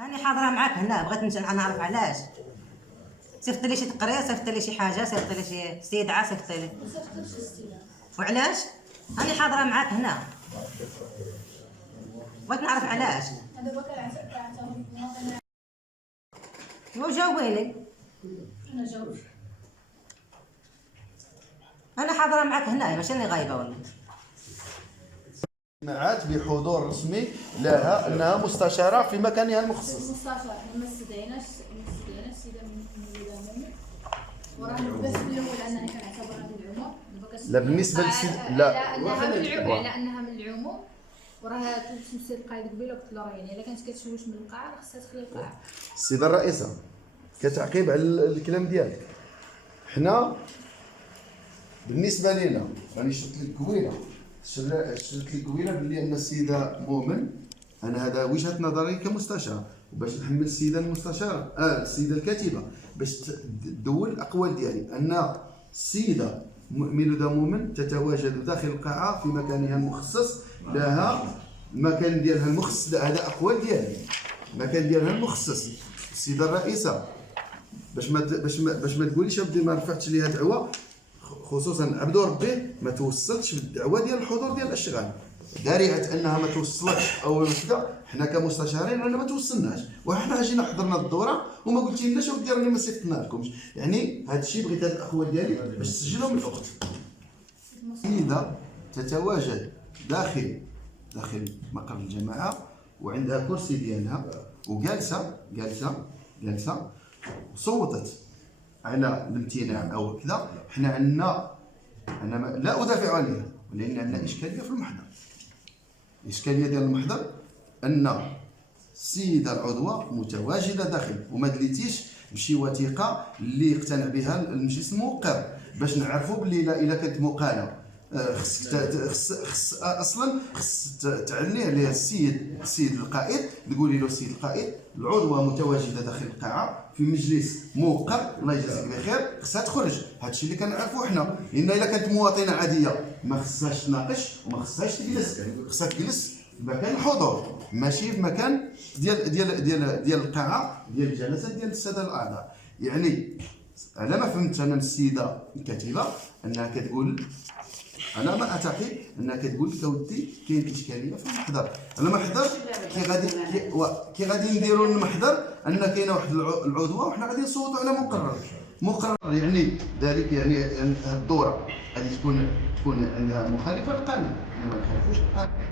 راني حاضره معاك هنا، بغيت نعرف علاش. صيفط لي شي تقرير، صيفط لي شي حاجه، صيفط لي شي استدعاء، صيفط لي. وعلاش؟ راني حاضره معاك هنا، بغيت نعرف علاش. وجاوبيني. انا حاضره معاك هنا، ماشي راني غايبه ولا. اجتماعات بحضور رسمي لها انها مستشاره في مكانها المخصص. المستشار حنا ما استدعيناش السيده من الامامي، وراه بس في الاول انها كنعتبرها من العموم. لا بالنسبه للسيد لا على انها من العموم، وراه كنت السيد القايد قبيله قلت له راه يعني الا كانت كتشوش من القاعه راه خصها تخلي القاعه. السيده الرئيسه كتعقيب على الكلام ديالك، حنا بالنسبه لينا راني شفت لك قويله، شفت لك قويله باللي ان السيده مؤمن، انا هذا وجهه نظري كمستشار، وباش نحمل السيده المستشاره السيده الكاتبه باش تدول الاقوال ديالي ان السيده ميلوده مؤمن تتواجد داخل القاعه في مكانها المخصص لها، المكان ديالها المخصص، هذا اقوال ديالي، المكان ديالها المخصص. السيده الرئيسه باش ما تقوليش بدي ما رفعتش ليها دعوه، خصوصا عبدو ربي ما توصلتش بالدعوه ديال الحضور ديال الاشغال، دارعه انها ما توصلتش او كذا، حنا كمستشارين رانا ما توصلناش، وحنا جينا حضرنا الدوره وما قلتيلناش ودي راني ما صيفطنا لكمش، يعني هذا الشيء بغيت هاد الاخوات ديالي باش تسجلهم الاخت. السيده تتواجد داخل مقر الجماعه وعندها كرسي ديالها وجالسه وصوتت على الامتناع او كذا. حنا عندنا، انا لا ادافع عليها، ولكن عندنا اشكاليه في المحضر. الاشكاليه ديال المحضر ان السيده العضوه متواجده داخل وما دليتيش بشي وثيقه اللي يقتنع بها المجلس الموقر باش نعرفوا باللي الا كانت مقاله خص تعلي عليها السيد القائد، تقولي له السيد القائد العضوه متواجده داخل القاعه في مجلس موقر الله يجازيك بخير، خصها تخرج. هذا الشيء اللي كنعرفوا حنا، لان الا كانت مواطنه عاديه ما خصهاش تناقش وما خصهاش تجلس، خصها تجلس في مكان الحضور ماشي في مكان ديال القاعه ديال الجلسات ديال الساده الاعضاء. يعني على ما فهمت انا من السيده الكاتبه انها كتقول، انا ما اعتقد انها كتقول لك اودي كاين اشكاليه في المحضر. انا المحضر كي غادي نديروا المحضر ان كاينه واحد العضوه وحنا غادي نصوتوا على مقرر، يعني ذلك يعني الدوره غادي تكون عندها مخالفه للقانون، ما نخالفوش القانون.